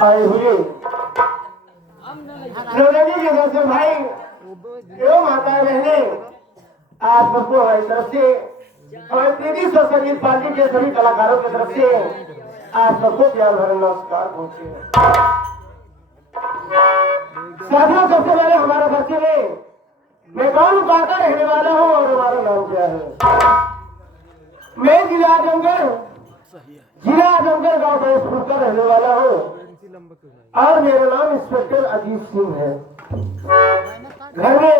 आए हुए नौलखी के घर से भाई एवं माता बहने आप सबको हमारी तरफ से और प्रीति संगीत पार्टी के सभी कलाकारों की तरफ से आप सबको प्यार भरा नमस्कार पहुंचे। साथियों, सबसे पहले हमारा बच्चे में मैं कौन कहाँ का रहने वाला हूँ और हमारा नाम क्या है। मैं जिला आजमगढ़ गांव भैंसपुर का रहने वाला हूँ और मेरा नाम इंस्पेक्टर अजीत सिंह है। घर में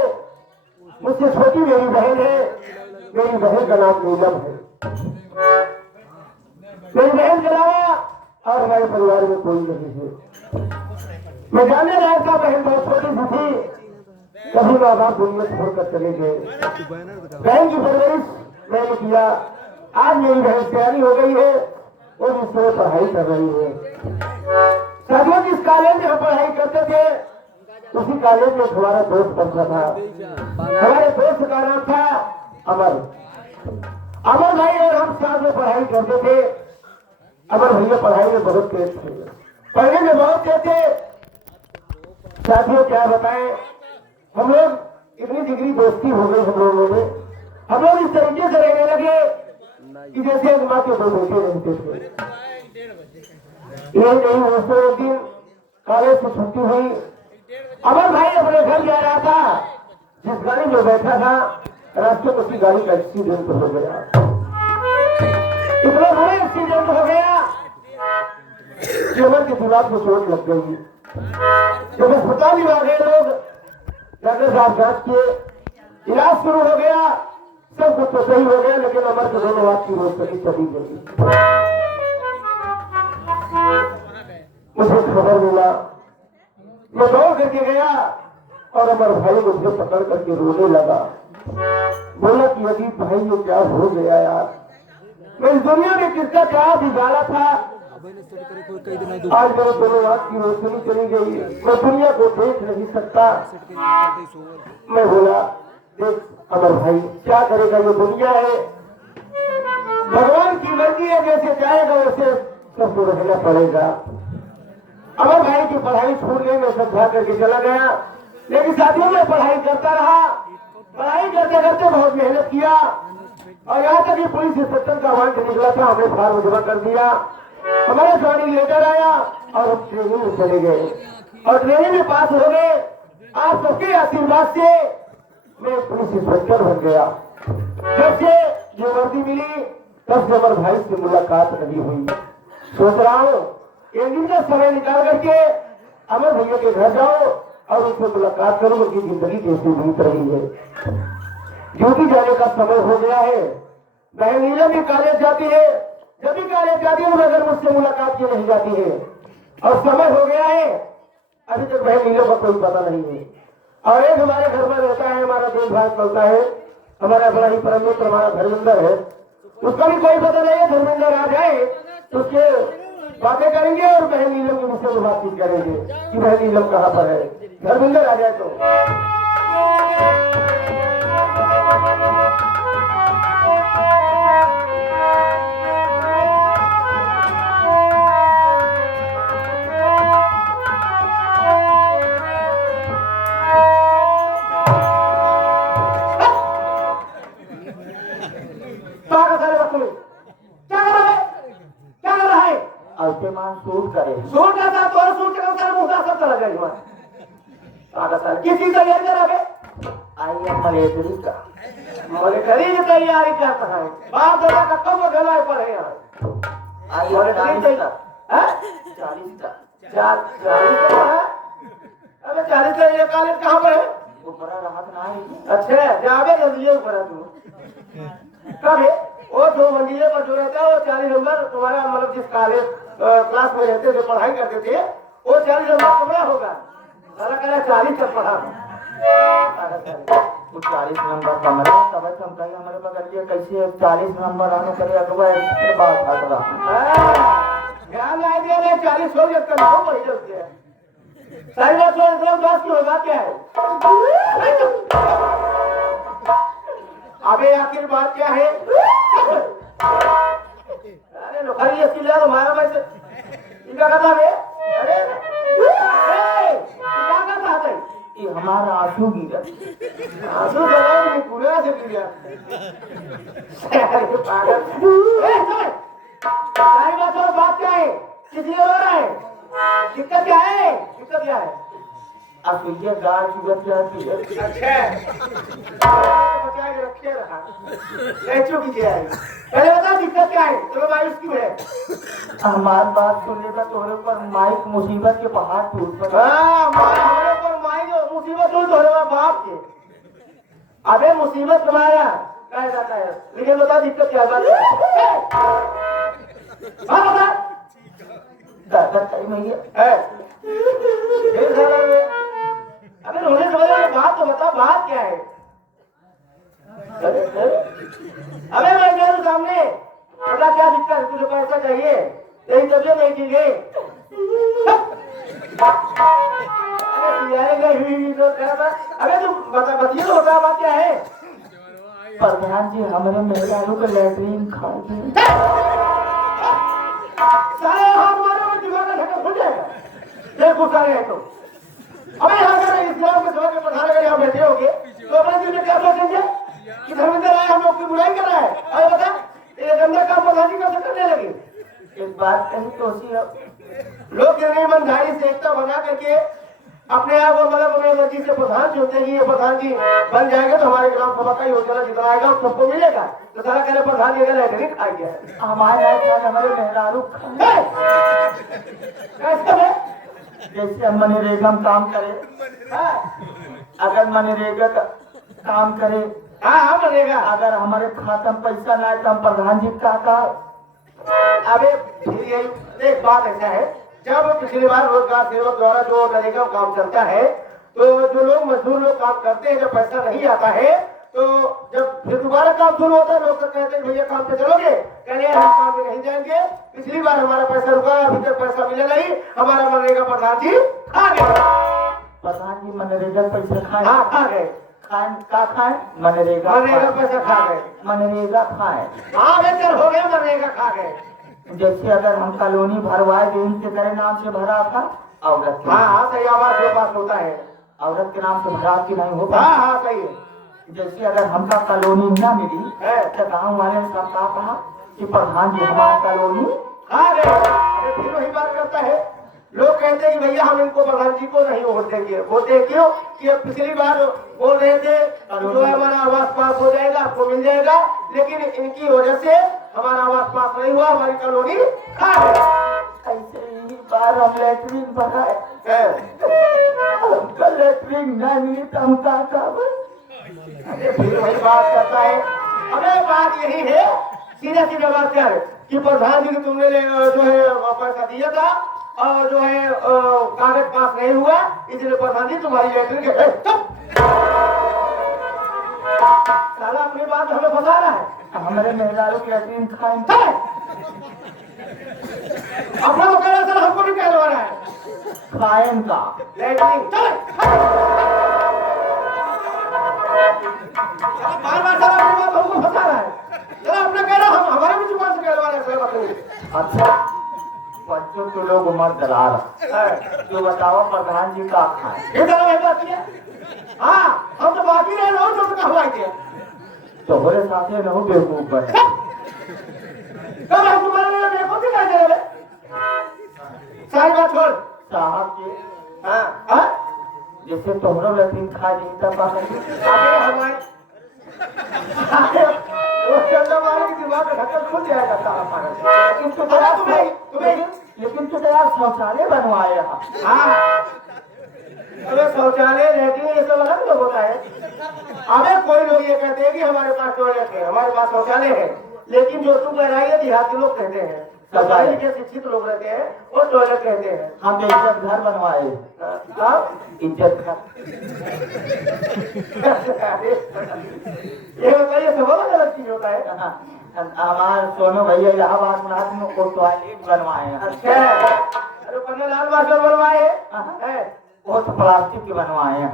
मुझसे छोटी मेरी बहन है, मेरी बहन का नाम नीलम है। मेरी बहन के अलावा और हमारे परिवार में कोई नहीं है। मैं जानने लाया था बहन बहुत छोटी सी थी, कभी माँ बाप दुनिया छोड़कर चले गए। बहन की परवरिश मैंने किया। आज मेरी बहन तैयारी हो गई है और इसमें पढ़ाई कर रही है। साथियों, जिस कॉलेज में हम पढ़ाई करते थे उसी कॉलेज में हमारा दोस्त पढ़ता था। हमारे दोस्त का नाम था अमर भाई और हम साथ में पढ़ाई करते थे। अमर भैया पढ़ाई में बहुत तेज थे, पढ़ने में बहुत तेज थे। साथियों, क्या बताएं, हम लोग इतनी डिग्री दोस्ती हो गई हम लोगों में। हम लोग इस तरीके से रहने लगे कि जैसे माँ के दो बेटे रहते थे। यही नहीं, दोस्तों, एक दिन कॉलेज से छुट्टी हुई। अमर भाई अपने घर जा रहा था। जिस गाड़ी में बैठा था रास्ते में उसकी गाड़ी का एक्सीडेंट हो गया। इतना बड़ा एक्सीडेंट हो गया कि अमर की दीवार को चोट लग गई। जब अस्पताल में आ गए लोग, डॉक्टर साहब जांच किए, इलाज शुरू हो गया, सब कुछ तो सही हो गया, लेकिन अमर के दोनों हाथ की रोशनी चली गई। मुझे खबर मिला, मैं दौड़ करके गया और अमर भाई मुझे पकड़ करके रोने लगा। बोला कि अजीत भाई ये क्या हो गया यार, मैं इस दुनिया में किसका क्या बिगाड़ा था, आज मेरे दोनों आँख की रोशनी चली गई, मैं दुनिया को देख नहीं सकता। मैं बोला, देख अमर भाई, क्या करेगा, ये दुनिया है, भगवान की मर्जी है, जैसे जाएगा वैसे सबको रहना पड़ेगा। अमर भाई की पढ़ाई छूट गई, मैं समझा करके चला गया। लेकिन साथियों, में पढ़ाई करता रहा। पढ़ाई करते करते बहुत मेहनत किया और यहाँ तक कि पुलिस इंस्पेक्टर का वारंट निकला था, हमें फार्म जमा कर दिया। हमारे ज्वाइनिंग लेटर आया और हम ट्रेनिंग में चले गए और ट्रेनिंग में पास हो गए। आप सबके आशीर्वाद से मैं पुलिस इंस्पेक्टर बन गया। जब से ये वर्दी मिली तब से अमर भाई से मुलाकात नहीं हुई। सोच रहा हूँ एक दिन का समय निकाल करके अमर भैया के घर जाओ और उनसे मुलाकात करो, उनकी जिंदगी कैसी बीत रही है। ड्यूटी जाने का समय हो गया है। बहन नीलम भी कॉलेज जाती है, जब भी कॉलेज जाती है मगर मुझसे मुलाकात की नहीं जाती है और समय हो गया है, अभी तक बहन नीलम का कोई पता नहीं है। और एक हमारे घर में रहता है, हमारा देखभाल करता है, हमारा बड़ा ही परम मित्र हमारा धर्मेंद्र है, उसका भी कोई पता नहीं है। धर्मेंद्र आ जाए तो उसके बातें करेंगे और बहन नीलम की मुझसे बातचीत करेंगे कि बहन नीलम कहाँ पर है। धर्मेंद्र आ जाए तो सूट करे, सूट का साथ और सूट का साथ मुंह सब चला जाएगा। आधा साल किसी तैयारी करावे आई है मलेदरी का मोरे करी तैयारी करता है। बाप दादा का कब गलाए पर है आई मोरे करी तैयार है 40 का 40 का है। अबे 40 का ये कॉलेज कहां पर है? ऊपर राहत नहीं। अच्छा जावे जल्दी ऊपर तू कब है? वो जो मंजिले पर जो रहता है वो 40 नंबर तुम्हारा, मतलब जिस कॉलेज क्लास में रहते थे पढ़ाई करते थे वो 40 नंबर कमरा होगा। साला कह रहा 40 तक पढ़ा, 40 नंबर कमरा। तब हम कहीं हमारे बगल कैसे 40 नंबर आने करे अगवा इसके बात अगवा ध्यान आ गया ले 40 हो गया कल हो पड़ गया सारी बात तो एकदम बात की होगा क्या है अबे आखिर बात क्या है अरे लो खाली इसकी ले हमारा भाई इनका कथा है अरे क्या कथा है ये हमारा आंसू गिरा आंसू जला नहीं पूरा से गिरा अरे पागल चल सारी बात और बात क्या है किस लिए हो रहा है दिक्कत क्या है दिक्कत क्या है अब ये गाय चुगत जाती है अच्छा बचा के रखे रहा कैचो की है पहले बता दिक्कत क्या है तो मायूस क्यों है हमार बात सुनेगा तोरे पर माइक मुसीबत के पहाड़ टूट पड़े हां हमारे पर माइक मुसीबत हो तोरे बाप के अबे मुसीबत तुम्हारा कह जाता है लेकिन बता दिक्कत क्या है हां बता दादा कहीं नहीं है फिर साला में अबे रोने से बोले बात तो बता बात क्या है अबे मैं मेरे सामने बता क्या दिक्कत है तुझे पैसा चाहिए तेरी तबीयत नहीं ठीक है अबे तू बता बतिए तो बता बात क्या है प्रधान जी हमारे मेहरारू का लैट्रीन खा दे सारे हमारे में दिमाग का ढक्कन खुल जाएगा ये गुस्सा है तो अबे अगर इस्लाम के सभा के प्रधान अगर यहाँ बैठे होंगे तो अपने दिल में क्या सोचेंगे कि धर्मेंद्र आए हम लोग की बुराई कर रहा है अरे बता ये गंदा काम प्रधान जी का करने लगे एक बात कही तो उसी लोग जो ईमानदारी से एकता बना करके अपने आप को मतलब अपने मर्जी से प्रधान चुनते हैं कि ये प्रधान जी बन जाएंगे तो हमारे ग्राम सभा का योजना जितना आएगा सबको मिलेगा तो सारा कह रहे प्रधान जी अगर नहीं खाई गया हमारे हमारे मेहरारू कैसे है जैसे हम मनरेगा में काम करे अगर मनरेगा का काम करे हाँ बनेगा अगर हमारे खाता में पैसा ना है तो हम प्रधान जी का अबे फिर यही एक बात ऐसा है जब पिछली बार रोजगार सेवक द्वारा जो नरेगा काम चलता है तो जो लोग मजदूर लोग काम करते हैं जब पैसा नहीं आता है तो जब फिर दोबारा काम शुरू होता है लोग कहते हैं भैया काम पे चलोगे कहने हम काम पे नहीं जाएंगे पिछली बार हमारा पैसा रुका अभी तक पैसा मिला नहीं हमारा मनरेगा प्रधान जी खा गए प्रधान जी मनरेगा पैसा खाए हाँ खा गए खाए का खाए मनरेगा पैसा खा गए मनरेगा खाए हाँ बेहतर हो गए मनरेगा खा गए जैसे अगर हम कॉलोनी भरवाए जो इनके तेरे नाम से भरा था औरत हाँ हाँ सही आवाज जो बात होता है औरत के नाम से भरा कि नहीं होगा हाँ हाँ सही है जैसे अगर हमका कॉलोनी न मिली तो गाँव वाले ने सब कहा कि प्रधान जी हमारा कॉलोनी आ गए अरे फिर वही बात करता है लोग कहते हैं कि भैया हम इनको प्रधान जी को नहीं वोट देंगे बोलते क्यों कि अब पिछली बार बोल रहे थे जो है हमारा आवास पास हो जाएगा आपको मिल जाएगा लेकिन इनकी वजह से हमारा आवास पास नहीं हुआ हमारी कॉलोनी खा गई ऐसे ही बार हम लैट्रिन बनाए हमका लैट्रिन नहीं मिली तो हम कहा अरे फिर वही बात करता है अरे बात यही है सीधा सीधा बात क्या है कि प्रधान जी को तुमने जो है पैसा दिया था और जो है कागज पास नहीं हुआ इसलिए प्रधान जी तुम्हारी लैट्रिन के साला अपनी बात हमें बता रहा है हमारे मेहरारू की लैट्रिन खाएंगे अपना तो कह रहा सर हमको भी कहलवा रहा है खाएं का लैट्रिन बार बार सारा अपनी बात हमको बता रहा है चलो अपना कह रहा हम हमारे भी जुबान से कहलवा रहे हैं अच्छा बच्चों के लोग उम्र दला रहा जो बताओ प्रधान जी का खाए ये तरह वही बात है हाँ हम तो बाकी रहे लोग जो कहवाई थे तो हमारे साथ न हो बेवकूफ बने कब हम तुम्हारे लिए बेवकूफ दिखाई दे रहे सारी बात छोड़ साहब जी हाँ हाँ जैसे तोहरो लैट्रिन खा दी तब अबे हमारे वो चलने वाले के दिमाग में ढक्कन खुल जाएगा सारा पागल लेकिन तो यार शौचालय बनवाए हाँ अबे शौचालय लैट्रिन ये सब अलग लोग होता है अबे कोई लोग ये कहते हैं कि हमारे पास टॉयलेट है हमारे पास शौचालय है लेकिन जो तुम कह रहा है देहाती लोग कहते हैं सरकारी के शिक्षित लोग रहते हैं वो टॉयलेट कहते हैं हम इज्जत घर बनवाए इज्जत घर ये बताइए सब अलग अलग चीज होता है हमारे सोनू भैया इलाहाबाद में को टॉयलेट बनवाए हैं। अच्छा, अरे पन्नालाल मास्टर बनवाए हैं, वो तो प्लास्टिक के बनवाए हैं।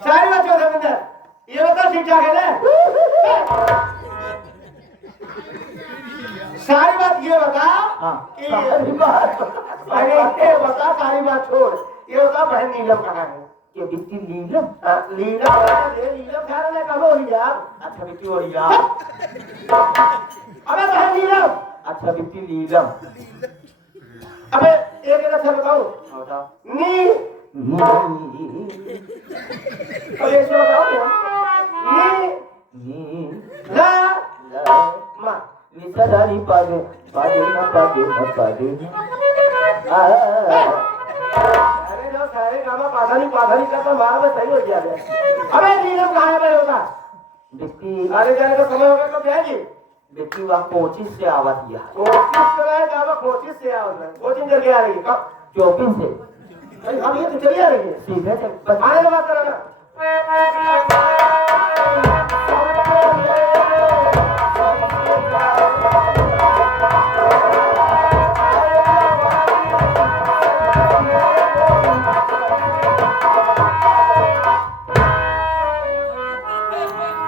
सारी बात क्यों धर्मेंद्र, ये बता ठीक ठाक है ना? सारी बात ये बता कि सारी बात अरे ये बता, सारी बात छोड़, ये बता बहन नीलम कहाँ है? ये बिट्टी नीलम नीलम खा रहे कब हो रही यार? अच्छा बिट्टी हो रही है। अबे बहन नीलम, अच्छा बिट्टी नीलम। अबे एक अच्छा बताओ, नी अबे ऐसे बताओ नी ला मा निसदारी पागे पागे न पागे न पागे। अरे जो सारे गामा पाधानी का तो मार में सही हो गया। अबे नीलम कहाँ है भाई होता? बिट्टी आने जाने का समय हो गया तो क्या जी? बिट्टी वहाँ कोचिंग से आवत है। कोचिंग से आवत है, कोचिंग करके आ रही है कब? चौकिंग से भाई हम ये तो चली आ रही है, सीधे से आने का बात करो ना।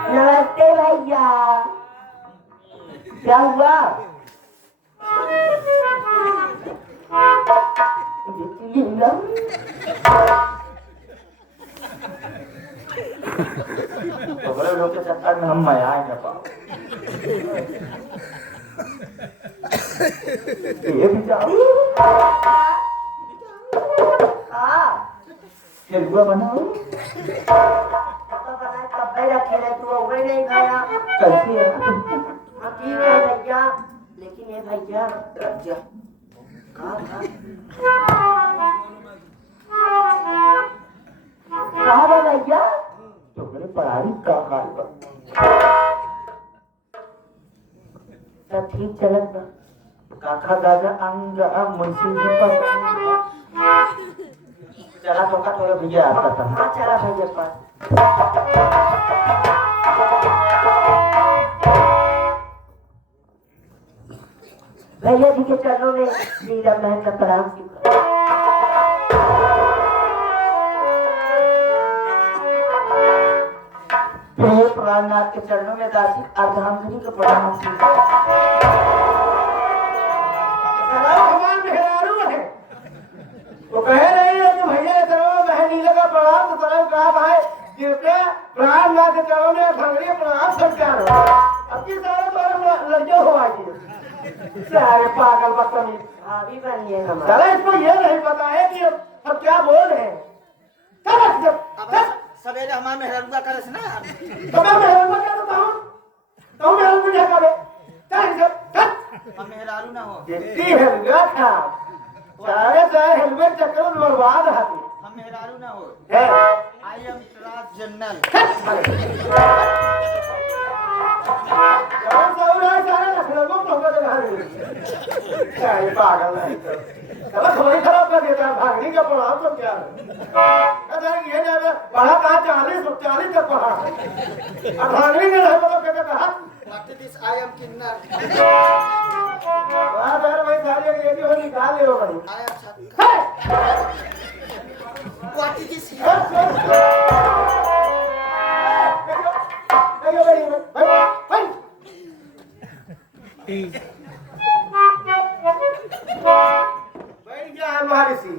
नमस्ते भैया, क्या हुआ? तो बड़े लोग के चक्कर में हम मैं आए न पाओ। ये भी जाओ हलवा बनाओ। कैसे है? ठीक है भैया, लेकिन ये भैया कहाँ बा भैया? तो मेरे पढ़ाई का हाल बा। सब ठीक चलत बा। काका दादा अंग मुंशी जी पर चला तो का थोड़ा भैया आता था। हाँ चला भैया पास। भैया जी के चरणों में नीलम बहन का प्रणाम स्वीकार। प्रिय प्राणनाथ के चरणों में दासी अर्धांगिनी का प्रणाम स्वीकार। भगवान मेहरारू है, वो कह रही है कि भैया चलो बहन नीलम का प्रणाम तो चलो कहा भाई कृपया प्राण माँ के चरणों में भगवान प्रणाम सब क्या हो। अब की सारे बार लड़के हो आएगी सारे पागल बदतमीज। भाभी बनिए हमारे। चलो इसको ये नहीं पता है कि अब क्या बोल रहे हैं। सवेरे हमारे मेहरारू का करस ना। तो मैं मेहरारू क्या बताऊं? तो मेहरारू को क्या करे? हम मेहरारू ना हो। जितनी हेलमेट था सारे हेलमेट चक्कर में बर्बाद हाथी हम मेहरारू ना हो। है। I am transgender. कौन सा हो रहा है सारे लखनऊ को धोखा दे रहा है। सारे पागल है। चलो थोड़ी खराब कर देता है भागने का पढ़ा तो क्या है? ये ना पढ़ा कहा 40 तक पढ़ा अब भागने में रहे मतलब क्या कहा I am किन्नर। वहाँ यार भाई सारे ये भी हो निकाल ले हो भाई। I am छक्का। What is this? बैठ गया है हमारी सी।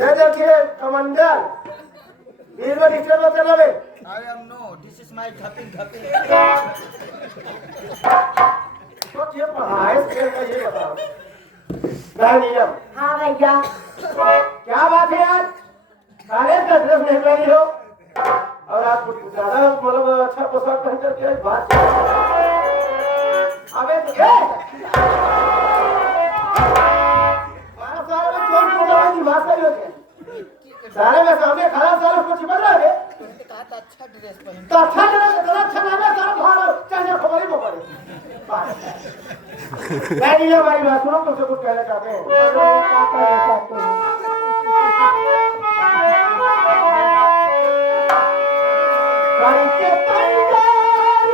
ये देखिए कमांडर बीरबल स्टेट में चला गए। I am no. This is my धपिंग धपिंग। तो ये पढ़ाई से का ये बताओ। नीलम हाँ भैया। क्या बात है आज? कॉलेज का ड्रेस नहीं पहनी हो और आप कुछ ज्यादा मतलब अच्छा पोशाक पहन करके आज बात। अबे सारे में सामने खड़ा सारे कुछ बन रहा है। अच्छा ड्रेस पहन। तो अच्छा अच्छा लगा सारा भाड़ चाहे खबर ही वो पड़े। नहीं हमारी बात सुनो, तुमसे कुछ कहना चाहते हैं। क्या कहना चाहते हैं? करके तैयार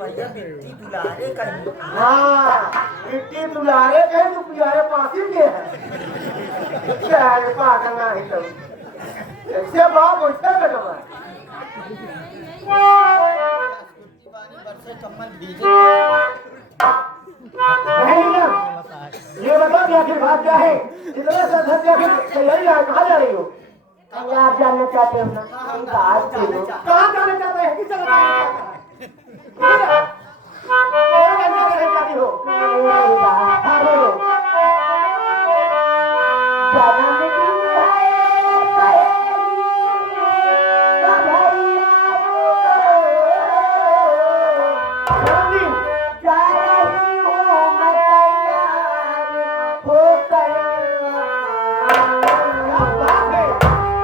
भैया मिट्टी दुलारे कहीं। हाँ मिट्टी दुलारे कहीं तो पुजारे पासी के है क्या है पागल नहीं तो ऐसे बाप वैसे कटवा ये बताओ कि आखिर बात क्या है इतना सा धज्जा की तैयारी है कहाँ जा रही हो भैया आप जानना चाहते हो ना आज के लोग कहाँ जाना चाहते हैं किस जगह जाना चाहती हो हाँ बोलो जन्म दिन है पहेली का भैया जन्मदिन जा रही हूँ मैं तैयार होकर क्या बात है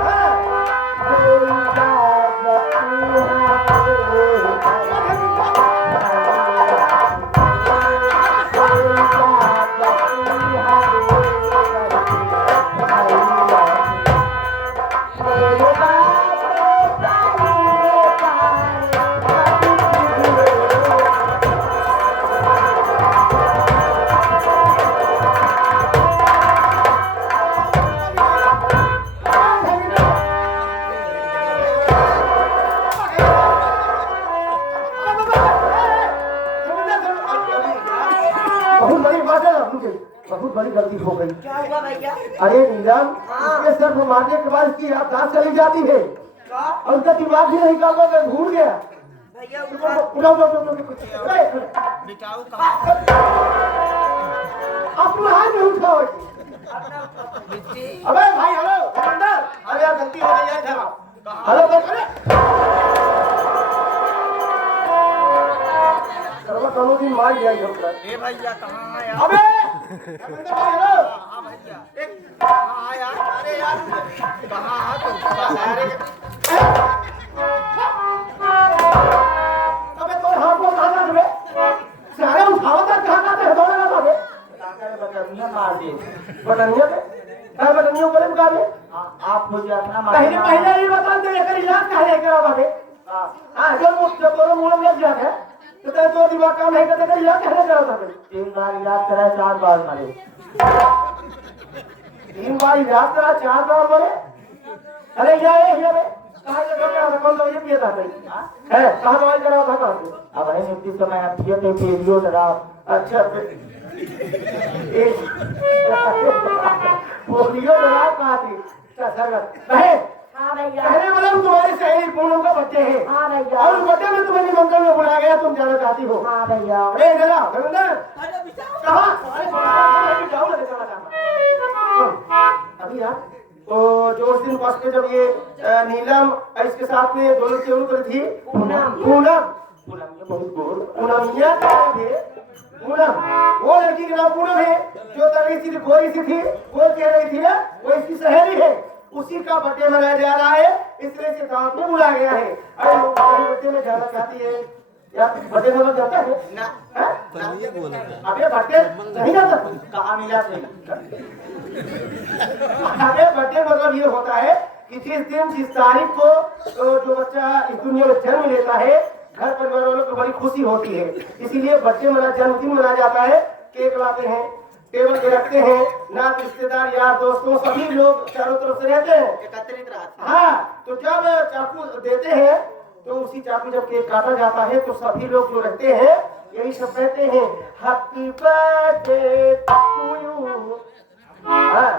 हाँ कोई बात बहुत बड़ी बात है मुझे बहुत बड़ी गलती हो गई क्या हुआ भैया? अरे नीलम हाँ। इसके सिर्फ मारने के बाद इसकी याददाश्त चली जाती है क्या? और उसका दिमाग भी नहीं काम करता भूल गया भैया उठा उठाओ अपना हाथ में उठाओ अबे भाई हेलो कमांडर अरे यार गलती हो गई है इधर आओ हेलो अरे सर्व करो दिन मार गया इधर ए भैया कहाँ आया? अबे कमांडर भाई हेलो हाँ भैया एक कहाँ आया? अरे यार कहाँ आ तुम? अरे अबे तो हाथ को कहाँ जाते बे सारे उठाओ तक कहाँ जाते हैं दौड़े ना भागे बटनिया मार दे। बटनिया पे क्या बटनिया ऊपर मुका दे आप मुझे अपना पहले पहले ये बता दे लेकर इलाज का है करा भागे हां जब तोरो मुंह में लग जाता है तो तेरे तो दिमाग काम नहीं करता तो इलाज कहने करा भागे 3 बार इलाज करा 4 बार मारे। 3 बार इलाज करा 4 बार मरे अरे ये बे कहां से करा था कौन दवाई पिया था है कहां दवाई करा था कहां से अब है नित्य समय आप पिए थे पीलियो शराब। अच्छा पोलियो दवा कहा थी बहन हाँ भैया कहने वाला हूँ तुम्हारी सहेली पूनम का बर्थडे है हाँ भैया और उस बर्थडे में तुम्हें निमंत्रण में बुलाया गया तुम जाना चाहती हो हाँ भैया अरे इधर आओ रविंदर कहाँ अरे जाओ ना जाना चाहता अभी यार तो जो उस दिन बस पे जब ये नीलम इसके साथ में दोनों से उड़ थी पूनम ये बहुत गोल पूनम ये थे पूनम वो लड़की का नाम पूनम है जो तगड़ी सी गोरी सी थी वो कह रही थी ना वो इसकी सहेली है उसी का बर्थडे मनाया जा रहा है इसलिए इसे गांव में बुलाया गया है अरे लोग बर्थडे में जाना चाहती है या बर्थडे में जाता है ना अबे बर्थडे नहीं जाता कहाँ मिला थे? अबे बर्थडे मतलब ये होता है कि जिस दिन जिस तारीख को तो जो बच्चा इस दुनिया में जन्म लेता है घर परिवार वालों को बड़ी खुशी होती है इसीलिए बर्थडे मना जन्मदिन मनाया जाता है केक लाते हैं टेबल पे रखते हैं नात रिश्तेदार यार दोस्तों सभी लोग चारों तरफ से रहते हैं एकत्रित रहा। हाँ तो जब चाकू देते हैं तो उसी चाकू जब केक काटा जाता है तो सभी लोग जो रहते हैं यही सब कहते हैं हैप्पी बर्थडे टू यू हाँ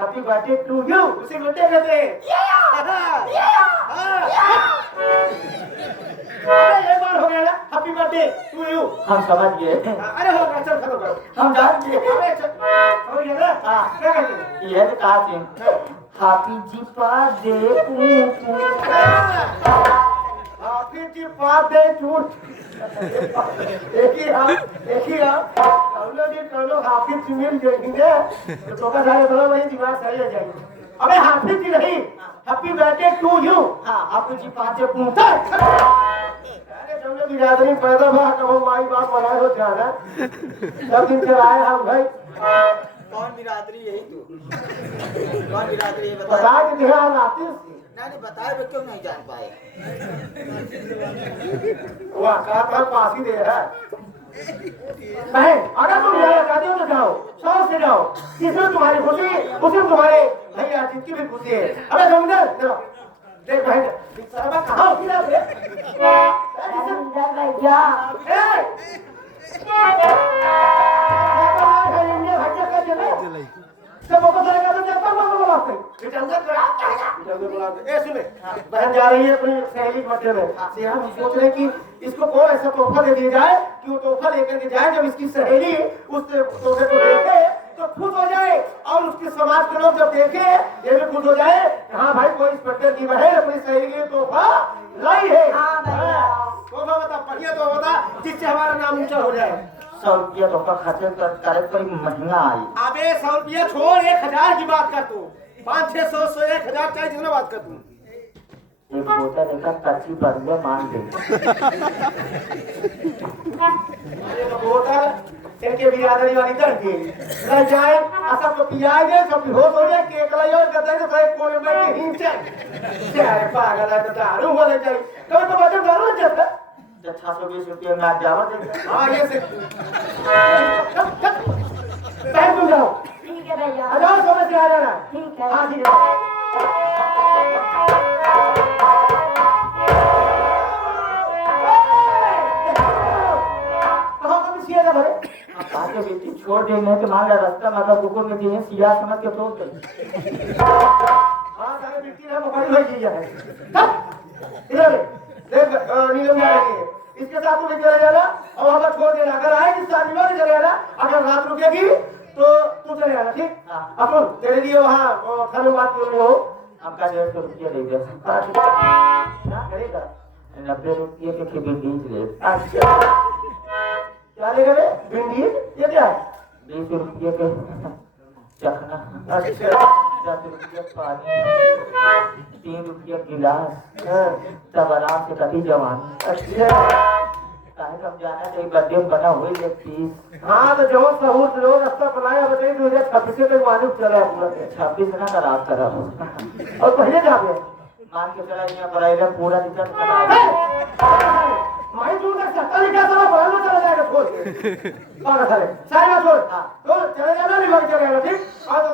हैप्पी बर्थडे टू यू उसे बर्थडे कहते हैं अरे एक बार हो गया ना हैप्पी बर्थडे टू यू हम समझ गए। अरे हो गया चल खत्म करो हम जान गए। अरे चल हो गया ना हाँ क्या कहते हैं ये तो कहा थे हापी जी birthday Hafiz ji birthday to एक ही हम लोग हाफिज मिल गए तो का सारे बड़ा वही दिमाग सही हो जाएगी अबे हाफिज जी नहीं हैप्पी बर्थडे टू यू हाँ हापी जी पाँचे पूछ अरे जब लोग बिरादरी पैदा हुआ कहो माई बाप बनाए हो जाना सब दिन चलाए हम भाई कौन बिरादरी यही तू? कौन बिरादरी है बता? बता के ध्यान आती नहीं बताए तो क्यों नहीं जान पाए? वाह का पास ही दे रहा है बहन। अगर तुम जाना चाहते हो तो जाओ, शौक से जाओ, जिसमें तुम्हारी खुशी उसमें तुम्हारे भैया जिसकी भी खुशी है। अरे समझे देख बहन कहाँ होती है भैया बहन जा रही है अपनी सहेली के बर्थडे में। हम सोच रहे हैं कि इसको कौन ऐसा तोहफा दे दिया जाए कि वो तोहफा लेकर के जाए, जब इसकी सहेली उस तोहफे को देखे तो खुश हो जाए और उसके समाज के लोग जब देखे ये भी खुश हो जाए। हाँ भाई कोई इंस्पेक्टर की बहन अपनी सहेली के लिए तोहफा लाई है। तोहफा बता, बढ़िया तोहफा बता जिससे हमारा नाम ऊंचा हो जाए। 100 रुपया तोहफा खर्चे करे पर महंगा आई। अबे 100 रुपया छोड़, 1000 की बात कर तू। 500 600 1000 चाहे जितना बात कर तू। एक बोतल लेकर कच्ची बदले मान दे। बोतल इनके बिरादरी वाली दर्दी रह जाए, सब तो पियाई दे, सब बेहोश हो जाए, केक लाई और कहते हैं तो एक कोने में के हिंचे चाहे पागल है तो दारू वाले जाए कभी तो बच्चे दारू नहीं जाता। 620 रुपया में आज जावा दे। हाँ ये से पहन तुम जाओ। ठीक है भैया, आ जाओ, समय से आ जाना। ठीक है। हाँ ठीक है। कहाँ कभी सिया जा भरे आगे बेटी छोड़ देने के मान ला रास्ता मतलब कुकुर में दिए सिया समझ के तोड़ दे। हाँ सारे बिट्टी ने मोबाइल में किया है। इधर देख नीलम जा रही है, इसके साथ तुम्हें चला जाना और वहां पर छोड़ देना। अगर आएगी शादी में चले जाना, अगर रात रुकेगी तो तू चले जाना। ठीक अपन तेरे लिए वहाँ थाने बात कर रहे हो। हमका 150 रुपया दे दे। क्या करेगा? 90 रुपये के खिबी ले। अच्छा क्या लेगा रे भिंडी? ये क्या है? 20 रुपये के चखना। अच्छा 10 रुपये पानी, 3 रुपये गिलास, तब आराम से कभी जवान। अच्छा काहे कब जाना चाहिए बर्थडे बना हुई एक पीस। हाँ तो जो सहूर से जो रास्ता बनाया बताइए 2026 तक मालूम चला पूरा। 26 ना करा करा और पहले जाके मान के चला यहाँ पर पूरा रिटर्न करा। माई दूर तक 70 क्या सारा बड़ा चला जाएगा छोड़ के। और सारे सारे छोड़। हाँ तो चले जाना नहीं भाई चले जाना। ठीक और तो